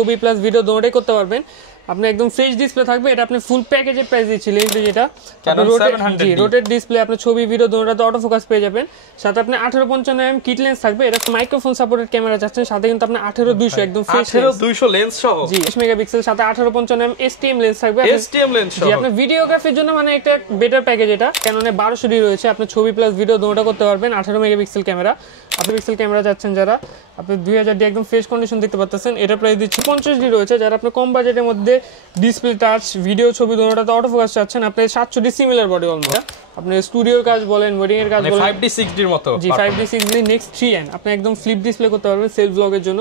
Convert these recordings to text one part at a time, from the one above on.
ছবি plus video দুটোই করতে পারবেন। আপনি একদম ফ্রেশ ডিসপ্লে থাকবে, এটা আপনি ফুল প্যাকেজের প্রাইস দিয়েছিলেন, যেটা রোটেট ডিসপ্লে, আপনি ছবি ভিডিও দুটোতে অটো ফোকাস পেয়ে যাবেন। সাথে আপনি 1855 কিট লেন্স থাকবে, এটা মাইক্রোফোন সাপোর্টেড ক্যামেরা যাচ্ছেন, সাথে কিন্তু আপনি 18200 একদম ফ্রেশ 18200 লেন্স সহ, জি 20 মেগাপিক্সেল, সাথে 1855 এসটিএম লেন্স থাকবে, এসটিএম লেন্স সহ। জি আপনি ভিডিওগ্রাফির জন্য মানে একটা বেটার প্যাকেজ এটা, ক্যাননে 1200D রয়েছে, আপনি ছবি প্লাস ভিডিও দুটো করতে পারবেন। 18 মেগাপিক্সেল ক্যামেরা, আপনি পিক্সেল ক্যামেরা যাচ্ছেন যারা, আপনি 2000D একদম ফ্রেশ কন্ডিশন দেখতে পাচ্ছেন। এটা প্রাইস দিচ্ছি 50D রয়েছে, যারা আপনি কম বাজেটের মধ্যে ডিসপ্লে টাচ ভিডিও ছবি দুটোতে অটো ফোকাস চাচ্ছেন, আপনি 700D সিমিলার বডি অলমোস্ট, আপনি স্টুডিওর কাজ বলেন, ওয়েডিং এর কাজ বলেন, 5D 6D এর মতো, জি 5D 6D নেক্সট 3N আপনি একদম ফ্লিপ ডিসপ্লে করতে পারবেন সেলফ ব্লগের জন্য।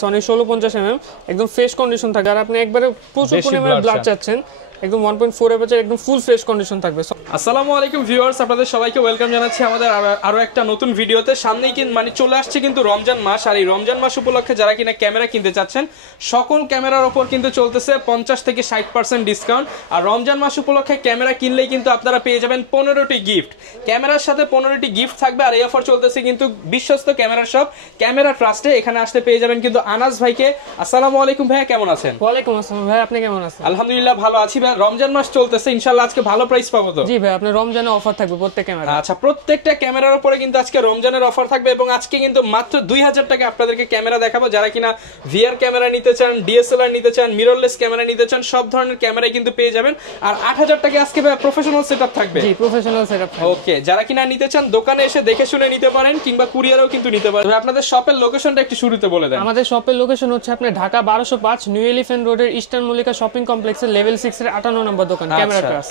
সনি 1650mm একদম ফ্রেশ কন্ডিশন থাকে, আর আপনি একবারে প্রচুর পরিমাণে ব্লাড চাচ্ছেন, একদম 1.4 এপারচার একদম ফুল ফ্রেশ কন্ডিশন থাকবে। আসসালামু আলাইকুম ভিউয়ার্স, আপনাদের সবাইকে ওয়েলকাম জানাচ্ছি আমাদের আরো একটা নতুন ভিডিওতে। সামনেই কিন্তু মানে চলে আসছে কিন্তু রমজান মাস, আর এই রমজান মাস উপলক্ষে যারা কিনা ক্যামেরা কিনতে চাচ্ছেন, সকল ক্যামেরার উপর কিন্তু চলতেছে 50 থেকে 60% ডিসকাউন্ট। আর রমজান মাস উপলক্ষে ক্যামেরা কিনলেই কিন্তু আপনারা পেয়ে যাবেন 15টি গিফট, ক্যামেরার সাথে 15টি গিফট থাকবে। আর এই অফার চলতেছে কিন্তু বিশ্বস্ত ক্যামেরা শপ ক্যামেরা ট্রাস্টে, এখানে আসতে পেয়ে যাবেন কিন্তু আনাস ভাইকে। আসসালামু আলাইকুম ভাইয়া, কেমন আছেন? ওয়ালাইকুম আসসালাম ভাই, আপনি কেমন আছেন? আলহামদুলিল্লাহ ভালো আছি ভাই। রমজান মাস চলতেছে, ইনশাআল্লাহ আজকে ভালো প্রাইস পাবো তো? জি ভাই, আপনার রমজানে অফার থাকবে প্রত্যেক ক্যামেরা। আচ্ছা, প্রত্যেকটা ক্যামেরার উপরে কিন্তু আজকে রমজানের অফার থাকবে, এবং আজকে কিন্তু মাত্র 2000 টাকা আপনাদেরকে ক্যামেরা দেখাবো। যারা কিনা ভিআর ক্যামেরা নিতে চান, ডিএসএলআর নিতে চান, মিররলেস ক্যামেরা নিতে চান, সব ধরনের ক্যামেরা কিন্তু পেয়ে যাবেন। আর 8000 টাকা আজকে ভাই প্রফেশনাল সেটআপ থাকবে। জি প্রফেশনাল সেটআপ থাকবে। ওকে, যারা কিনা নিতে চান দোকানে এসে দেখে শুনে নিতে পারেন, কিংবা কুরিয়ারও কিন্তু নিতে পারেন। আপনাদের শপের লোকেশনটা একটু শুরুতে বলে দেন। আমাদের শপের লোকেশন হচ্ছে আপনার ঢাকা 1205 নিউ এলিফ্যান্ট রোডের ইস্টার্ন মল্লিকা শপিং কমপ্লেক্সের লেভেল 6 এর 58 নম্বর দোকান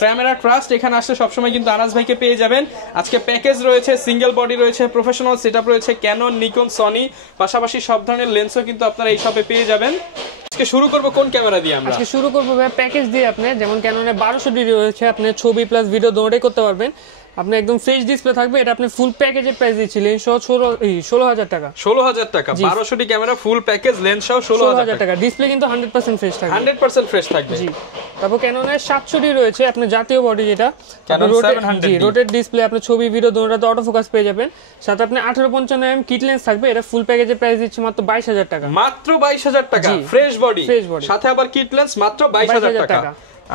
ক্যামেরা ট্রাস্ট। এখানে আসলে সবসময় কিন্তু আনাস ভাইকে পেয়ে যাবেন। আজকে প্যাকেজ রয়েছে, সিঙ্গেল বডি রয়েছে, প্রফেশনাল সেটআপ রয়েছে, ক্যানন, নিকন, সনি, পাশাপাশি সব ধরনের লেন্সও কিন্তু আপনারা এই শপে পেয়ে যাবেন। আজকে শুরু করব কোন ক্যামেরা দিয়ে? আমরা আজকে শুরু করব ভাই প্যাকেজ দিয়ে। আপনি যেমন ক্যাননে 1200D রয়েছে, আপনি ছবি প্লাস ভিডিও দুটোই করতে পারবেন। আপনি একদম ফ্রেশ ডিসপ্লে থাকবে, এটা আপনি ফুল প্যাকেজের প্রাইস দিয়েছিলেন 16000 টাকা। 16000 টাকা 1200D camera full package lens সহ 16000 টাকা। ডিসপ্লে কিন্তু 100% ফ্রেশ থাকবে, 100% ফ্রেশ থাকবে। জি। তারপর ক্যাননের 700D রয়েছে, আপনি জাতীয় বডি, যেটা রোটেট ডিসপ্লে, আপনি ছবি ভিডিও দুটোতে অটো ফোকাস পেয়ে যাবেন। সাথে আপনি 1855mm কিট লেন্স থাকবে, এটা ফুল প্যাকেজের প্রাইস দিচ্ছি মাত্র 22000 টাকা। মাত্র 22000 টাকা ফ্রেশ বডি, সাথে আবার কিট লেন্স মাত্র 22000 টাকা।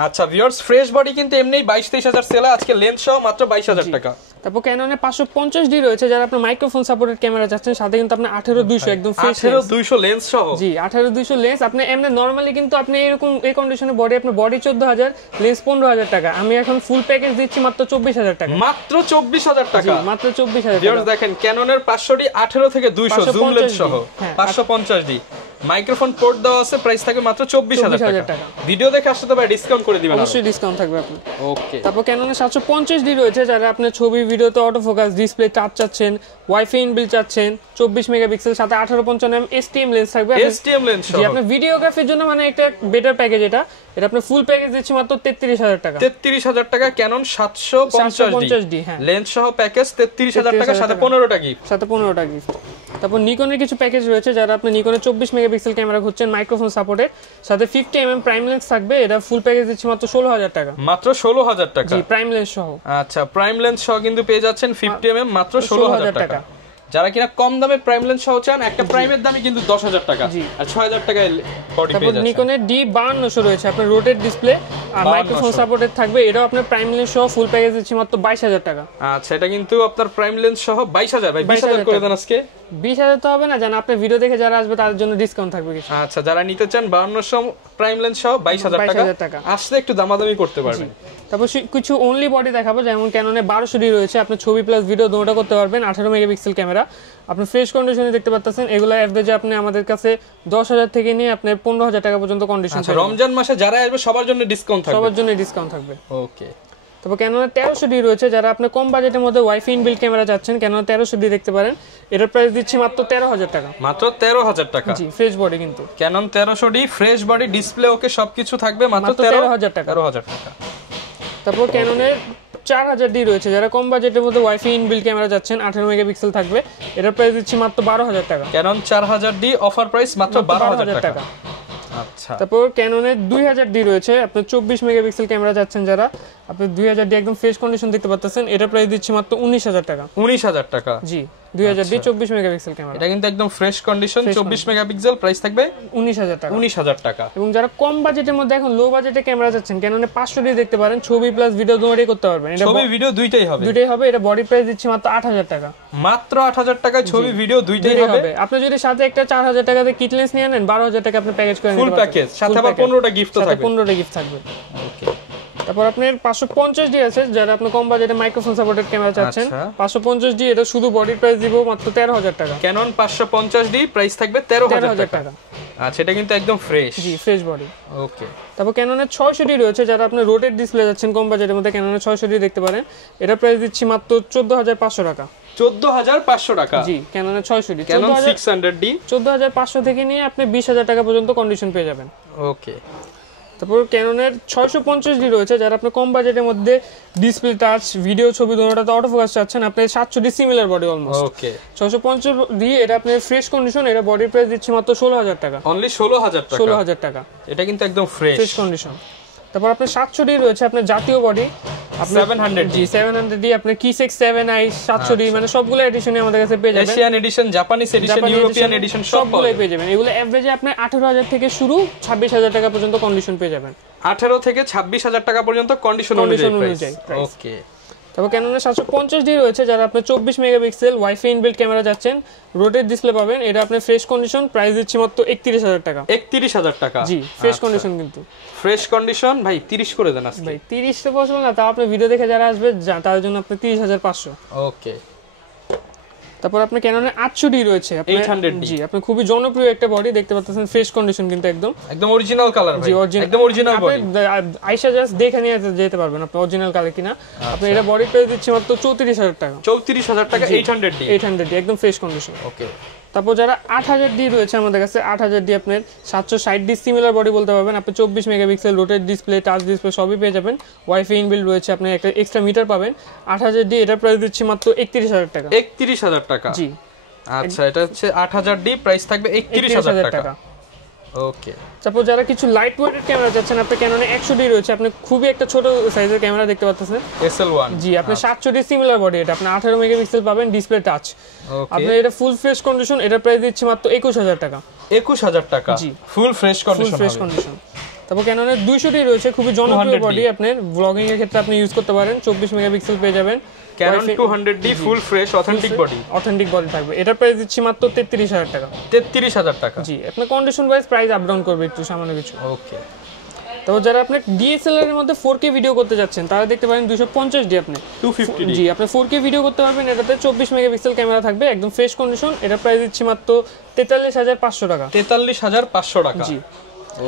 আচ্ছা ভিউয়ার্স, ফ্রেশ বডি কিন্তু এমনিই 22-23000 সেল, আজকে লেন্স সহ মাত্র 22000 টাকা। তারপর ক্যাননে 550D রয়েছে, যারা আপনি মাইক্রোফোন সাপোর্টেড ক্যামেরা যাচ্ছেন, সাথে কিন্তু আপনি 18200 একদম ফ্রেশ 18200 লেন্স সহ, জি 18200 লেন্স। আপনি এমনি নরমালি কিন্তু আপনি এরকম এই কন্ডিশনে বডি, আপনার বডি 14000, লেন্স 15000 টাকা। আমি এখন ফুল প্যাকেজ দিচ্ছি মাত্র 24000 টাকা। মাত্র 24000 টাকা, মাত্র 24000 টাকা। ভিউয়ার্স দেখেন, ক্যাননের 500D 18 থেকে 200 জুম লেন্স সহ 550D মাইক্রোফোন পোর্ট দেওয়া আছে, প্রাইস থাকে মাত্র 24000 টাকা। ভিডিও দেখে আসলে তো ভাই ডিসকাউন্ট করে দিবেন? অবশ্যই ডিসকাউন্ট থাকবে আপনি। ওকে, তারপর ক্যাননে 750D রয়েছে, যারা আপনি ছবি ভিডিওতে অটো ফোকাস, ডিসপ্লে টাচ চাচ্ছেন, ওয়াইফাই ইনবিল্ট চাচ্ছেন, 24 মেগাপিক্সেল, সাথে 1855mm এসটিএম লেন্স থাকবে, এসটিএম লেন্স সহ, জি আপনি ভিডিওগ্রাফির জন্য মানে একটা বেটার প্যাকেজ এটা আপনি ফুল প্যাকেজ দিচ্ছি মাত্র 33000 টাকা। 33000 টাকা ক্যানন 750D লেন্স সহ প্যাকেজ 33000 টাকা, সাথে 15টা গিফট, সাথে 15টা গিফট। তারপর নিকনের কিছু প্যাকেজ রয়েছে, যারা আপনি নিকনের 24 মেগাপিক্সেল ক্যামেরা খুঁজছেন, মাইক্রোফোন সাপোর্টেড, সাথে 50mm প্রাইম লেন্স থাকবে, এটা ফুল প্যাকেজ দিচ্ছি মাত্র 16000 টাকা। মাত্র 16000 টাকা, জি প্রাইম লেন্স সহ। আচ্ছা, প্রাইম লেন্স সহ কিন্তু পেয়ে যাচ্ছেন 50mm মাত্র 16000 টাকা। যারা কিনা কম দামে প্রাইম লেন্স সহ চান, একটা প্রাইমের দামই কিন্তু 10000 টাকা, আর 6000 টাকায় বডি পেয়ে যাচ্ছেন। নিকনের D5200 রয়েছে, আপনার রোটেট ডিসপ্লে আর মাইক্রোফোন সাপোর্টেড থাকবে, এটাও আপনার প্রাইম লেন্স সহ ফুল প্যাকেজ দিচ্ছি মাত্র 22000 টাকা। আচ্ছা, এটা কিন্তু আপনার প্রাইম লেন্স সহ 22000, ভাই 20000 করে দেন আজকে। 20000 তো হবে না, জান আপনি ভিডিও দেখে যারা আসবে তাদের জন্য ডিসকাউন্ট থাকবে কিছু। আচ্ছা, যারা নিতে চান 5200 প্রাইম লেন্স সহ 22000 টাকা, আসলে একটু দামাদামি করতে পারবেন। তারপর কিছু অনলি বডি দেখাবো, যেমন ক্যাননে 1200D রয়েছে, আপনি ছবি প্লাস ভিডিও দুটো করতে পারবেন। 18 মেগাপিক্সেল ক্যামেরা, আপনি ফ্রেশ কন্ডিশনে দেখতে পাচ্ছেন। এগুলো এভারেজে আপনি আমাদের কাছে 10000 থেকে নিয়ে আপনি 15000 টাকা পর্যন্ত কন্ডিশন। আচ্ছা, রমজান মাসে যারা আসবে সবার জন্য ডিসকাউন্ট থাকবে, সবার জন্য ডিসকাউন্ট থাকবে। ওকে। তারপর ক্যাননে 1300D রয়েছে, যারা আপনি কম বাজেটের মধ্যে ওয়াইফাই ইনবিল্ট ক্যামেরা চাচ্ছেন, ক্যানন 1300D দেখতে পারেন, এটার প্রাইস দিচ্ছি মাত্র 13000 টাকা। মাত্র 13000 টাকা, জি ফ্রেশ বডি কিন্তু Canon 1300D fresh body, display okay, সবকিছু থাকবে মাত্র 13000 টাকা। 13000 টাকা। তারপর ক্যাননের 4000D রয়েছে, যারা কম বাজেটের মধ্যে ওয়াইফাই ইনবিল্ট ক্যামেরা যাচ্ছেন, 18 মেগাপিক্সেল থাকবে, এটার প্রাইস দিচ্ছি মাত্র 12000 টাকা। ক্যানন 4000D অফার প্রাইস মাত্র 12000 টাকা। আচ্ছা, তারপর ক্যাননের 2000D রয়েছে, আপনি 24 মেগাপিক্সেল ক্যামেরা যাচ্ছেন, যারা আপনি 2000D একদম ফ্রেশ কন্ডিশন দেখতে পাচ্ছেন, এটা প্রাইস দিচ্ছি মাত্র 19000 টাকা। 19000 টাকা, জি 2000 ডি 24 মেগাপিক্সেল ক্যামেরা। এটা কিন্তু একদম ফ্রেশ কন্ডিশন, 24 মেগাপিক্সেল, প্রাইস থাকবে 19000 টাকা। 19000 টাকা। এবং যারা কম বাজেটের মধ্যে এখন লো বাজেটে ক্যামেরা যাচ্ছেন, Canon 500 ডি দেখতে পারেন, ছবি প্লাস ভিডিও দুটোই করতে পারবেন। এটা ছবি ভিডিও দুইটাই হবে? দুইটাই হবে। এটা বডি প্রাইস দিচ্ছি মাত্র 8000 টাকা। মাত্র 8000 টাকায় ছবি ভিডিও দুইটাই হবে। আপনি যদি সাথে একটা 4000 টাকাতে কিট লেন্স নিয়ে নেন, 12000 টাকা আপনি প্যাকেজ করে নিতে পারবেন। ফুল প্যাকেজ, সাথে আবার 15টা গিফটও থাকবে। 15টা গিফট থাকবে। ওকে। তারপর আপনার 550 ডি আছে, যারা আপনি কম বাজেটে মাইক্রোফোন সাপোর্টেড ক্যামেরা চাচ্ছেন। 550 ডি এটা শুধু বডি প্রাইস দিব মাত্র 13000 টাকা। Canon 550 ডি প্রাইস থাকবে 13000 টাকা। আচ্ছা, এটা কিন্তু একদম ফ্রেশ। জি, ফ্রেশ বডি। ওকে। তারপর Canon 600 ডি রয়েছে, যারা আপনি রোটেট ডিসপ্লে যাচ্ছেন কম বাজেটের মধ্যে, Canon 600 ডি দেখতে পারেন। এটা প্রাইস দিচ্ছি মাত্র 14500 টাকা। 14500 টাকা? জি, Canon 600 ডি। Canon 600 ডি 14500 থেকে নিয়ে আপনি 20000 টাকা পর্যন্ত কন্ডিশন পেয়ে যাবেন। ওকে। তারপর Canon 650 ডি রয়েছে, যারা আপনি কম বাজেটের মধ্যে ডিসপ্লে টাচ ভিডিও ছবি দুটোটাতে অটো ফোকাস চাচ্ছেন, আপনি 700 ডি সিমিলার বডি অলমোস্ট। ওকে। 650 ডি এটা আপনি ফ্রেশ কন্ডিশন, এটা বডি প্রাইস দিচ্ছি মাত্র 16000 টাকা। অনলি 16000 টাকা? 16000 টাকা। এটা কিন্তু একদম ফ্রেশ কন্ডিশন। তারপর আপনার 700 ডি রয়েছে, আপনার জাতীয় বডি। 700 জি, 700 ডি আপনি Kisex 7i 700 ডি মানে সবগুলো এডিশনে আমাদের কাছে পেয়ে যাবেন। Asian edition, Japanese edition, European edition সবগুলোই পেয়ে যাবেন। এগুলো এভারেজে আপনি 18000 থেকে শুরু 26000 টাকা পর্যন্ত কন্ডিশন পেয়ে যাবেন। 18 থেকে 26000 টাকা পর্যন্ত কন্ডিশন অনুযায়ী প্রাইস। ওকে। তারপর Canon 750 ডি রয়েছে, যারা আপনি 24 মেগাপিক্সেল ওয়াইফাই ইনবিল্ট ক্যামেরা যাচ্ছেন, রোটেট ডিসপ্লে পাবেন। এটা আপনি ফ্রেশ কন্ডিশন, প্রাইস দিচ্ছি মাত্র 31000 টাকা। 31000 টাকা? জি, ফ্রেশ কন্ডিশন। কিন্তু ফ্রেশ কন্ডিশন ভাই 30 করে দেন আজকে। ভাই 30 তো পসিবল না, তাও আপনি ভিডিও দেখে যারা আসবে তার জন্য আপনি 30500। ওকে। তারপর আপনার Canon 800 ডি রয়েছে, 800 ডি। জি, আপনি খুবই জনপ্রিয় একটা বডি দেখতে পাচ্ছেন, ফ্রেশ কন্ডিশন কিন্তু একদম অরিজিনাল কালার ভাই। একদম অরিজিনাল বডি। আইসা জাস্ট দেখে নিয়ে যেতে পারবেন আপনি অরিজিনাল কালার কিনা। আপনি এটা বডি প্রাইস দিচ্ছি মাত্র 34000 টাকা। 34000 টাকা 800 ডি? 800 ডি একদম ফ্রেশ কন্ডিশন। ওকে। তারপর যারা 8000 ডি রয়েছে আমাদের কাছে, 8000 ডি আপনার 760 ডি সিমিলার বডি বলতে পারবেন। আপনি 24 megapixel rotate display, touch display সবই পেয়ে যাবেন। ওয়াইফাই ইনবিল্ট রয়েছে, আপনি একটা এক্সট্রা মিটার পাবেন। 8000 ডি এটা প্রাইস দিচ্ছি মাত্র 31000 টাকা। 31000 টাকা? জি। আচ্ছা, এটা হচ্ছে 8000 ডি, প্রাইস থাকবে 31000 টাকা। ওকে। তারপর যারা কিছু লাইট ওয়েটেড ক্যামেরা চাচ্ছেন, আপনি Canon 100 ডি রয়েছে, আপনি খুবই একটা ছোট সাইজের ক্যামেরা দেখতে পাচ্ছেন, SL1। জি, আপনি 700 ডি সিমিলার বডি, এটা আপনি 18 মেগাপিক্সেল পাবেন, ডিসপ্লে টাচ। আপনি এটা ফুল ফ্রেশ কন্ডিশন, এটা প্রাইস দিচ্ছি মাত্র 21000 টাকা। 21000 টাকা? জি, ফুল ফ্রেশ কন্ডিশন। তারপর Canon 200 ডি রয়েছে, খুবই জনপ্রিয় বডি, আপনার ব্লগিং এর ক্ষেত্রে আপনি ইউজ করতে পারেন। 24 মেগাপিক্সেল পেয়ে যাবেন। Canon 200 D full fresh authentic body থাকবে। এটা প্রাইস দিচ্ছি মাত্র 33000 টাকা। 33000 টাকা? জি, আপনার condition wise price up down করবে একটু সামান্য কিছু। ওকে। তারপর যারা আপনি ডিএসএলআর এর মধ্যে 4K ভিডিও করতে যাচ্ছেন, তারা দেখতে পারেন 250 ডি আপনি 250 ডি। জি, আপনি 4K ভিডিও করতে পারবেন। এটাতে 24 মেগাপিক্সেল ক্যামেরা থাকবে, একদম ফ্রেশ কন্ডিশন। এটা প্রাইস দিচ্ছি মাত্র 43500 টাকা। 43500 টাকা? জি।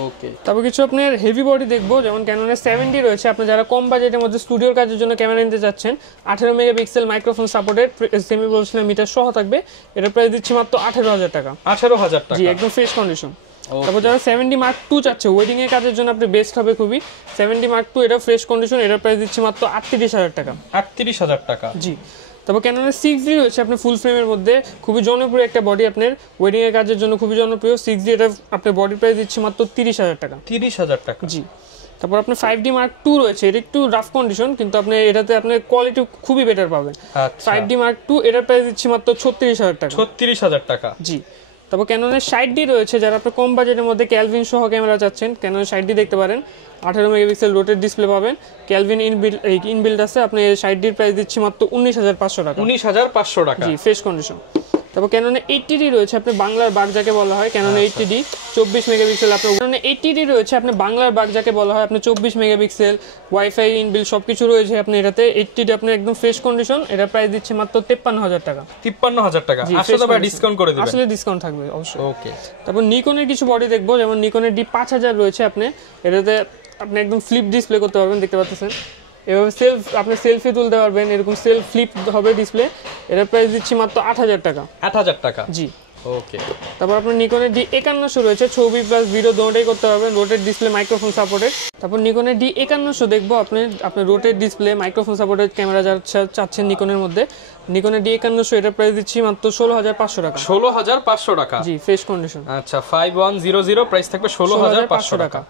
ওকে। তারপর কিছু আপনার হেভি বডি দেখবো, যেমন Canon 70 রয়েছে, আপনি যারা কম বাজেটের মধ্যে স্টুডিওর কাজের জন্য ক্যামেরা নিতে যাচ্ছেন, 18 megapixel microphone supported semi professional metre সহ থাকবে। এটা প্রাইস দিচ্ছি মাত্র 18000 টাকা। 18000 টাকা? জি, একদম ফ্রেশ কন্ডিশন। তারপর যারা 70 Mark II চাচ্ছে, ওয়েডিং এর কাজের জন্য আপনি বেস্ট হবে খুবই। 70 Mark II এটা ফ্রেশ কন্ডিশন, এটা প্রাইস দিচ্ছি মাত্র 38000 টাকা। 38000 টাকা? জি। তারপর Canon 6D রয়েছে, আপনার ফুল ফ্রেমের মধ্যে খুবই জনপ্রিয় একটা বডি, আপনার ওয়েডিং এর কাজের জন্য খুবই জনপ্রিয় 6D। এটা আপনার বডি প্রাইস দিচ্ছে মাত্র 30000 টাকা। 30000 টাকা? জি। তারপর আপনার 5D Mark II রয়েছে, এটা একটু রাফ কন্ডিশন, কিন্তু আপনি এটাতে আপনার কোয়ালিটি খুবই বেটার পাবেন। 5D Mark II এটা প্রাইস দিচ্ছে মাত্র 36000 টাকা। 36000 টাকা? জি। তারপর Canon 60D রয়েছে, যারা আপনি কম বাজেটের মধ্যে ক্যালভিন সহ ক্যামেরা চাচ্ছেন, Canon 60D দেখতে পারেন। 18 মেগাপিক্সেল রোটেট ডিসপ্লে পাবেন, ক্যালভিন ইনবিল্ড আছে। আপনি 60D এর প্রাইস দিচ্ছি মাত্র 19500 টাকা। 19500 টাকা? জি, ফ্রেশ কন্ডিশন। তারপর Canon 80D রয়েছে, আপনি বাংলার বাগ যাকে বলা হয়, Canon 80D 24 মেগাপিক্সেল। আপনার Canon 80D রয়েছে, আপনি বাংলার বাগ যাকে বলা হয়, আপনি 24 মেগাপিক্সেল ওয়াইফাই ইনবিল্ড সবকিছু রয়েছে আপনি এটাতে। 80D আপনি একদম ফ্রেশ কন্ডিশন, এটা প্রাইস দিচ্ছে মাত্র 53000 টাকা। 53000 টাকা? আসলে ভাই ডিসকাউন্ট করে দিবেন? আসলে ডিসকাউন্ট থাকবে অবশ্যই। ওকে। তারপর নিকনের কিছু বডি দেখবো, যেমন নিকনের D5000 রয়েছে, আপনি এটাতে আপনি একদম ফ্লিপ ডিসপ্লে করতে পারবেন, দেখতে পাচ্ছেন এভাবে আপনি সেলফি তুলতে পারবেন, এরকম সেলফ ফ্লিপ হবে ডিসপ্লে। এটার প্রাইস দিচ্ছি মাত্র 8000 টাকা। 8000 টাকা? জি। ওকে। তারপর আপনার নিকনের D5100 রয়েছে, ছবি প্লাস ভিডিও দুটোই করতে পারবেন, রোটেট ডিসপ্লে মাইক্রোফোন সাপোর্টেড। তারপর নিকনের D5100 দেখবো, আপনি rotate display microphone supported camera যা চাচ্ছেন নিকনের মধ্যে, নিকনের D5100 এটা প্রাইস দিচ্ছি মাত্র 16500 টাকা। 16500 টাকা? জি, ফ্রেশ কন্ডিশন। আচ্ছা, 5100 প্রাইস থাকবে 16500 টাকা।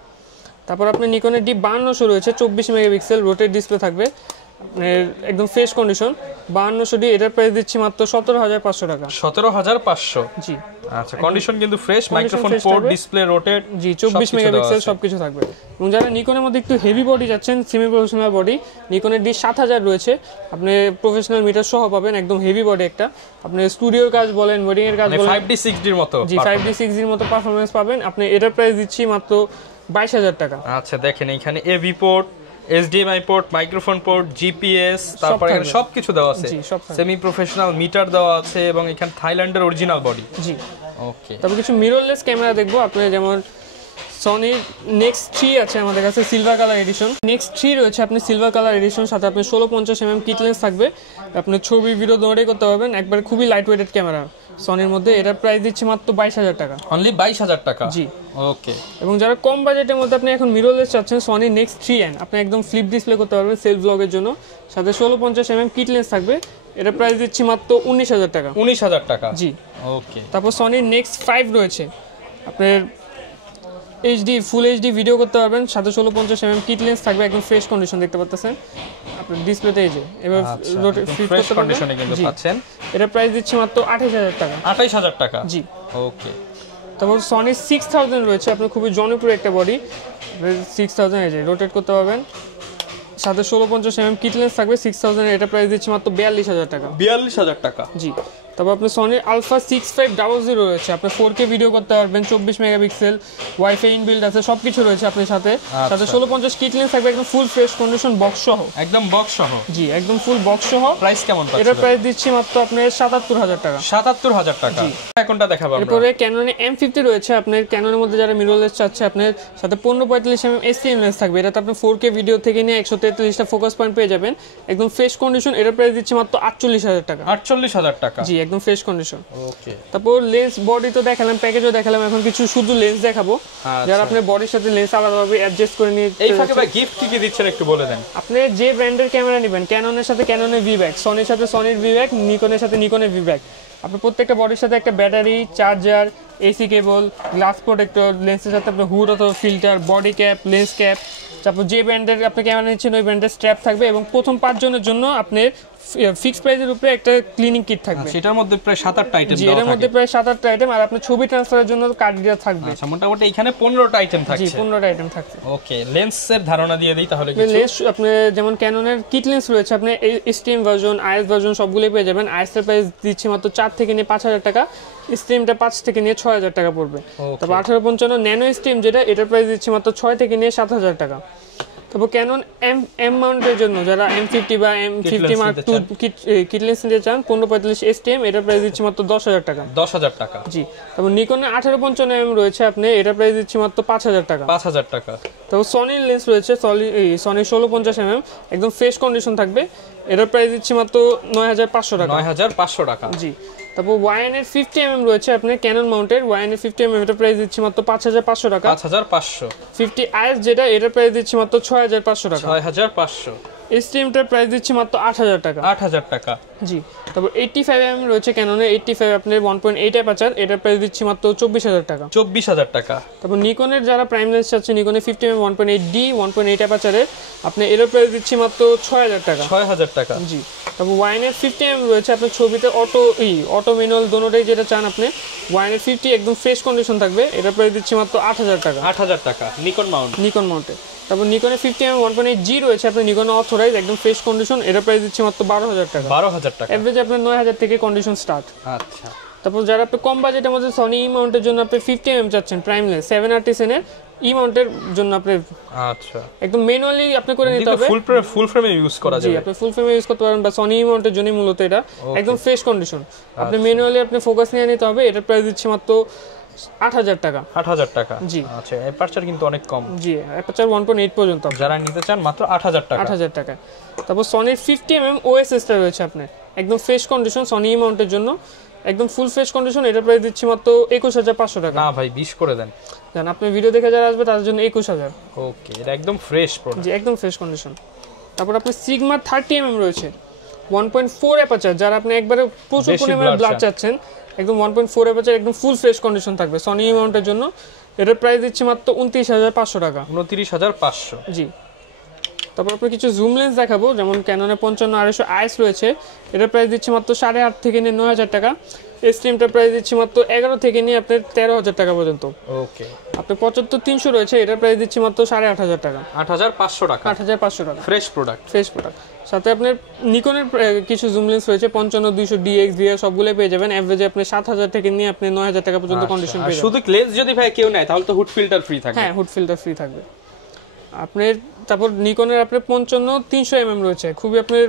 তারপর আপনি নিকনের D5200 রয়েছে, 24 মেগাপিক্সেল রোটেট ডিসপ্লে থাকবে। আপনার একদম ফ্রেশ কন্ডিশন 5200D, এটার প্রাইস দিচ্ছি মাত্র 17500 টাকা। 17500 জি। আচ্ছা, কন্ডিশন কিন্তু fresh, microphone port, display rotate, জি 24 মেগাপিক্সেল সবকিছু থাকবে। এবং যারা নিকনের মধ্যে একটু হেভি বডি যাচ্ছেন, সেমি প্রফেশনাল বডি, নিকনের D7000 রয়েছে, আপনি প্রফেশনাল মিটার সহ পাবেন, একদম হেভি বডি একটা। আপনি স্টুডিওর কাজ বলেন, ওয়েডিং এর কাজ বলেন, 5D 6D এর মতো, জি 5D 6D এর মতো পারফরম্যান্স পাবেন। আপনি এটার প্রাইস দিচ্ছি মাত্র 22000 টাকা। আচ্ছা, দেখেন এখানে AV port, HDMI port, microphone port, GPS, তারপর এখানে সবকিছু দেওয়া আছে, সেমি প্রফেশনাল মিটার দেওয়া আছে, এবং এখানে থাইল্যান্ডের অরিজিনাল বডি। জি, ওকে। তারপর কিছু মিররলেস ক্যামেরা দেখবো। আপনি যেমন সনির নেক্সট 3 আছে আমাদের কাছে, সিলভার কালার এডিশন। নেক্সট 3 রয়েছে আপনি সিলভার কালার এডিশন, সাথে আপনি 1650mm কিট লেন্স থাকবে, আপনি ছবি ভিডিও দৌড়ে করতে পারবেন, একবার খুবই লাইট ওয়েটেড ক্যামেরা সনির মধ্যে। এটার প্রাইস দিচ্ছে মাত্র 22000 টাকা। অনলি 22000 টাকা? জি। ওকে। এবং যারা কম বাজেটের মধ্যে আপনি এখন মিররলেস চাচ্ছেন, সনি নেক্সট 3N আপনি একদম ফ্লিপ ডিসপ্লে করতে পারবেন সেলফ ব্লগের জন্য, সাথে 1650mm কিট লেন্স থাকবে, এটার প্রাইস দিচ্ছি মাত্র 19000 টাকা। 19000 টাকা? জি। ওকে। তারপর সনির নেক্সট 5 রয়েছে, আপনার ফুল এইচডি ভিডিও করতে পারবেন, সাথে 1650mm কিট লেন্স থাকবে, একদম ফ্রেশ কন্ডিশন দেখতে পাচ্ছেন আপনার ডিসপ্লেতে। এই যে এবার ফ্লিপ করতে কন্ডিশনে কিন্তু পাচ্ছেন। এটা প্রাইস দিচ্ছি মাত্র 28000 টাকা। 28000 টাকা? জি। ওকে। তারপর সনি 6000 রয়েছে, আপনার খুবই জনপ্রিয় একটা বডি, 6000 এই যে রোটেট করতে পারবেন, সাথে 1650mm কিট লেন্স থাকবে 6000, এটা প্রাইস দিচ্ছি মাত্র 42000 টাকা। 42000 টাকা? জি। তারপর আপনার সনির আলফা 6500 রয়েছে, আপনি 4K ভিডিও করতে পারবেন, 24 মেগাপিক্সেল, ওয়াইফাই ইনবিল্ড আছে, সবকিছু রয়েছে আপনার সাথে, সাথে 1650 কিট লেন্স থাকবে, একদম ফুল ফ্রেশ কন্ডিশন বক্স সহ। একদম বক্স সহ? জি, একদম ফুল বক্স সহ। প্রাইস কেমন পাচ্ছেন? এটা প্রাইস দিচ্ছি মাত্র আপনার 77000 টাকা। 77000 টাকা? জি। এখনটা দেখাবো আমরা। এরপরে ক্যাননের M50 রয়েছে, আপনার ক্যাননের মধ্যে যারা মিররলেস চাচ্ছে, আপনার সাথে 1535mm STM লেন্স থাকবে, এটাতে আপনি 4K ভিডিও থেকে নিয়ে 143টা ফোকাস পয়েন্ট পেয়ে যাবেন, একদম ফ্রেশ কন্ডিশন, এটা প্রাইস দিচ্ছি মাত্র 48000 টাকা। 48000 টাকা? জি, একদম ফ্রেশ কন্ডিশন। ওকে। তারপর লেন্স বডি তো দেখালাম, প্যাকেজও দেখালাম, এখন কিছু শুধু লেন্স দেখাবো, যারা আপনার বডির সাথে লেন্স আলাদাভাবে অ্যাডজাস্ট করে নিয়ে। এই ফাঁকে ভাই গিফট কি কি দিচ্ছেন একটু বলে দেন। আপনি যে ব্র্যান্ডের ক্যামেরা নেবেন, ক্যাননের সাথে ক্যাননের ভিব্যাক, সনির সাথে সনির ভিব্যাক, নিকনের সাথে নিকনের ভিব্যাক, আপনি প্রত্যেকটা বডির সাথে একটা ব্যাটারি, চার্জার, এসি কেবল, গ্লাস প্রোটেক্টর, লেন্সের সাথে আপনার হুড অথবা filter, body cap, lens cap, তারপর যে ব্র্যান্ডের আপনি ক্যামেরা নিচ্ছেন ওই ব্র্যান্ডের স্ট্র্যাপ থাকবে, এবং প্রথম 5 জনের জন্য আপনার ফিক্স প্রাইসের উপরে একটা ক্লিনিং কিট থাকবে। সেটার মধ্যে প্রায় 7-8টা আইটেম দেওয়া থাকে। এর মধ্যে প্রায় 7-8টা আইটেম, আর আপনার ছবি ট্রান্সফারের জন্য কার্ড রিডার থাকবে। আচ্ছা, মোটামুটি এখানে 15টা আইটেম থাকছে। জি, 15টা আইটেম থাকছে। ওকে, লেন্সের ধারণা দিয়ে দেই তাহলে। কিছু লেন্স আপনি যেমন ক্যাননের কিট লেন্স রয়েছে, আপনি স্ট্রিম ভার্সন, আইএস ভার্সন সবগুলোই পেয়ে যাবেন। আইএস এর প্রাইস দিচ্ছে মাত্র 4 থেকে নিয়ে 5000 টাকা, স্ট্রিমটা 5 থেকে নিয়ে 6000 টাকা পড়বে। তারপর 1855 ন্যানো স্ট্রিম যেটা, এটার প্রাইস দিচ্ছে মাত্র 6 থেকে নিয়ে 7000 টাকা। তারপর ক্যানন এম মাউন্টের জন্য যারা M50 বা M50 Mark II kit lens নিতে চান, 1535 STM, এটার প্রাইস দিচ্ছে মাত্র 10000 টাকা। 10000 টাকা? জি। তারপর নিকনের 1855mm রয়েছে, আপনি এটা প্রাইস দিচ্ছে মাত্র 5000 টাকা। 5000 টাকা? তারপর সনির লেন্স রয়েছে, সনির 1650mm, একদম ফ্রেশ কন্ডিশন থাকবে, এটার প্রাইস দিচ্ছে মাত্র 9500 টাকা। 9500 টাকা? জি। তারপর YN-এর 50mm রয়েছে, আপনি ক্যানন মাউন্টের YN-এর 50mm, এটার প্রাইস দিচ্ছে মাত্র 5500 টাকা। 5500? 50IS যেটা, এটার প্রাইস দিচ্ছে মাত্র 6500 টাকা। 6500? স্ট্রিমটার প্রাইস দিচ্ছে মাত্র 8000 টাকা। 8000 টাকা? জি। তারপর 85mm রয়েছে ক্যাননের 85, আপনার 1.8 অ্যাপারচার, এটার প্রাইস দিচ্ছে মাত্র 24000 টাকা। 24000 টাকা? তারপর নিকনের যারা প্রাইম লেন্স চাচ্ছে, নিকনের 50mm 1.8D 1.8 অ্যাপারচারের, আপনি এটার প্রাইস দিচ্ছে মাত্র 6000 টাকা। 6000 টাকা? জি। তারপর YN-এর 50mm রয়েছে, আপনার ছবিতে অটো ম্যানুয়াল দোনোটাই যেটা চান আপনি, YN-এর 50 একদম ফ্রেশ কন্ডিশন থাকবে, এটার প্রাইস দিচ্ছে মাত্র 8000 টাকা। 8000 টাকা? নিকন মাউন্টে। তারপর নিকনের 50mm 1.8G রয়েছে, আপনি নিকন অথরাইজ, একদম ফ্রেশ কন্ডিশন, এটার প্রাইস দিচ্ছে মাত্র 12000 টাকা। 12000 টাকা? এভারেজ আপনার 9000 থেকে কন্ডিশন স্টার্ট। আচ্ছা। তারপর যারা আপনি কম বাজেটের মধ্যে সনি ই মাউন্টের জন্য আপনি 50mm চাচ্ছেন, প্রাইম লেন্স 7RTN এর ই মাউন্টের জন্য আপনি আচ্ছা একদম ম্যানুয়ালি আপনি করে নিতে হবে। ফুল ফ্রেমে ইউজ করা যাবে? জি, আপনি ফুল ফ্রেমে ইউজ করতে পারেন, বা সনি ই মাউন্টের জন্য মূলত এটা একদম ফ্রেশ কন্ডিশন, আপনি ম্যানুয়ালি আপনি ফোকাস নিয়ে নিতে হবে। এটার প্রাইস দিচ্ছে মাত্র 8000 টাকা। 8000 টাকা? জি। আচ্ছা, অ্যাপারচার কিন্তু অনেক কম। জি, অ্যাপারচার 1.8 পর্যন্ত যারা নিতে চান মাত্র 8000 টাকা। 8000 টাকা। তারপর সনির 50mm OSS-টা রয়েছে আপনার, একদম ফ্রেশ কন্ডিশন, সনি ই মাউন্টের জন্য একদম ফুল ফ্রেশ কন্ডিশন, এটা প্রাইস দিচ্ছি মাত্র 21500 টাকা। না ভাই, 20 করে দেন। জান, আপনি ভিডিও দেখে যারা আসবে তাদের জন্য 21000। ওকে, এটা একদম ফ্রেশ প্রোডাক্ট। জি, একদম ফ্রেশ কন্ডিশন। তারপর আপনার সিগমা 30mm রয়েছে, 1.4 অ্যাপারচার, যারা আপনি একবারে প্রচুর পরিমাণে ব্লাড চাচ্ছেন, একদম 1.4 অ্যাপারচার, একদম ফুল ফ্রেশ কন্ডিশন থাকবে সনি ই মাউন্টের জন্য, এটার প্রাইস দিচ্ছি মাত্র 29500 টাকা। 29500? জি। তারপর আপনার কিছু জুম লেন্স দেখাবো, যেমন ক্যাননের 55 আইএস রয়েছে, এটার প্রাইস দিচ্ছি মাত্র 8.5 থেকে নিয়ে 9,000 টাকা। এক্সট্রিমটার প্রাইস দিচ্ছি মাত্র 11 থেকে নিয়ে আপনার 13,000 টাকা পর্যন্ত। ওকে, আপনার 75-300 রয়েছে, এটার প্রাইস দিচ্ছি মাত্র 8,500 টাকা। 8,500 টাকা, 8,500 টাকা ফ্রেশ প্রোডাক্ট। সাথে আপনার নিকনের কিছু জুম লেন্স রয়েছে 55-200 DX VR সবগুলো পেয়ে যাবেন। এভারেজে আপনি 7,000 থেকে নিয়ে আপনি 9,000 টাকা পর্যন্ত কন্ডিশন পেয়ে যাবেন। শুধু লেন্স যদি ভাই কেউ নেয় তাহলে তো হুড ফিল্টার ফ্রি থাকবে। হ্যাঁ, হুড ফিল্টার ফ্রি থাকবে আপনার। তারপর নিকনের আপনার 55-300 mm রয়েছে, খুবই আপনার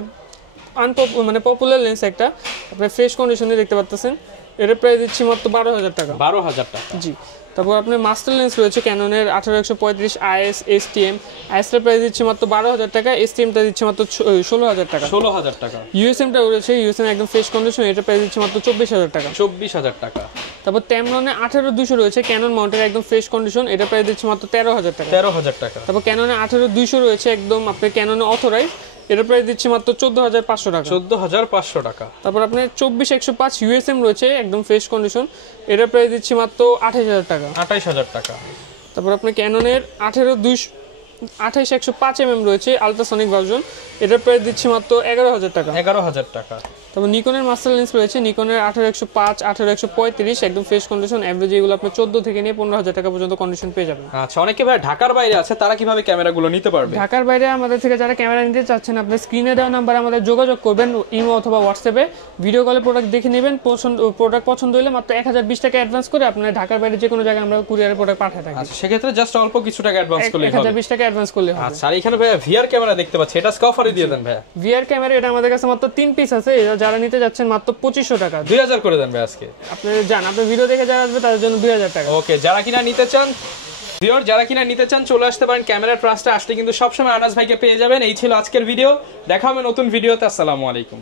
মানে পপুলার লেন্স একটা, আপনি ফ্রেশ কন্ডিশনে দেখতে পাচ্ছেন। এর প্রাইস দিচ্ছি মাত্র 12,000 টাকা। 12,000 টাকা, জি। তারপর আপনার মাস্টার লেন্স রয়েছে ক্যাননের 18-135 IS STM, IS-এর প্রাইস দিচ্ছি মাত্র 12,000 টাকা, STM-টা দিচ্ছি মাত্র 16,000 টাকা। 16,000 টাকা। USM-টা রয়েছে, USM একদম ফ্রেশ কন্ডিশন, এটা প্রাইস দিচ্ছি মাত্র 24,000 টাকা। 24,000 টাকা। তারপর Tamron 18-200 রয়েছে ক্যানন মাউন্টের একদম ফ্রেশ কন্ডিশন, এটা প্রাইস দিচ্ছি মাত্র 13,000 টাকা। 13,000 টাকা। তারপর ক্যাননে 18-200 রয়েছে একদম আপনার ক্যাননে অথরাইজ, এটা প্রাইস দিচ্ছি মাত্র 14,500 টাকা। 14,500 টাকা। তারপর আপনার 24-105 USM রয়েছে একদম ফ্রেশ কন্ডিশন, এটা প্রাইস দিচ্ছি মাত্র 28,000 টাকা। 28,000 টাকা। তারপর আপনার ক্যাননের 28-105 mm রয়েছে আলট্রাসনিক ভার্সন, এটার প্রাইস দিচ্ছি মাত্র 11,000 টাকা। 11,000 টাকা। তারপর নিকনের মাস্টার লেন্স রয়েছে, নিকনের 18-105, 18-135 একদম ফ্রেশ কন্ডিশন, এভারেজ এগুলো আপনি 14 থেকে নিয়ে 15,000 টাকা পর্যন্ত কন্ডিশন পেয়ে যাবেন। আচ্ছা, অনেকে ভাই ঢাকার বাইরে আছে, তারা কিভাবে ক্যামেরাগুলো নিতে পারবে? ঢাকার বাইরে আমাদের থেকে যারা ক্যামেরা নিতে চাচ্ছেন, আপনি স্ক্রিনে দেওয়া নাম্বারে আমাদের যোগাযোগ করবেন, ইমো অথবা হোয়াটসঅ্যাপে ভিডিও কলে প্রোডাক্ট দেখে নেবেন। প্রোডাক্ট পছন্দ হলে মাত্র 1,020 টাকা অ্যাডভান্স করে আপনার ঢাকার বাইরে যে কোনো জায়গায় আমরা কুরিয়ারে প্রোডাক্ট পাঠিয়ে থাকি। আচ্ছা, সেক্ষেত্রে জাস্ট অল্প কিছু টাকা অ্যাডভান্স করলে হবে। 1,020 টাকা অ্যাডভান্স করলে হবে। আচ্ছা, আর এখানে ভাইয়া ভিআর ক্যামেরা দেখতে পাচ্ছি, এটা অফারে দিয়ে দেন ভাইয়া। ভিআর ক্যামেরা এটা আমাদের কাছে মাত্র 3 পিস আছে, যারা নিতে যাচ্ছেন মাত্র 2,500 টাকা। 2,000 করে দেন ভাই আজকে। আপনি জান, আপনার ভিডিও দেখে যারা আসবে তাদের জন্য 2,000 টাকা। ওকে, যারা কিনা নিতে চান চলে আসতে পারেন ক্যামেরা ট্রাস্টে। আসলে কিন্তু সবসময় আনাস ভাইকে পেয়ে যাবেন। এই ছিল আজকের ভিডিও, দেখা হবে নতুন ভিডিওতে। আসসালামু আলাইকুম।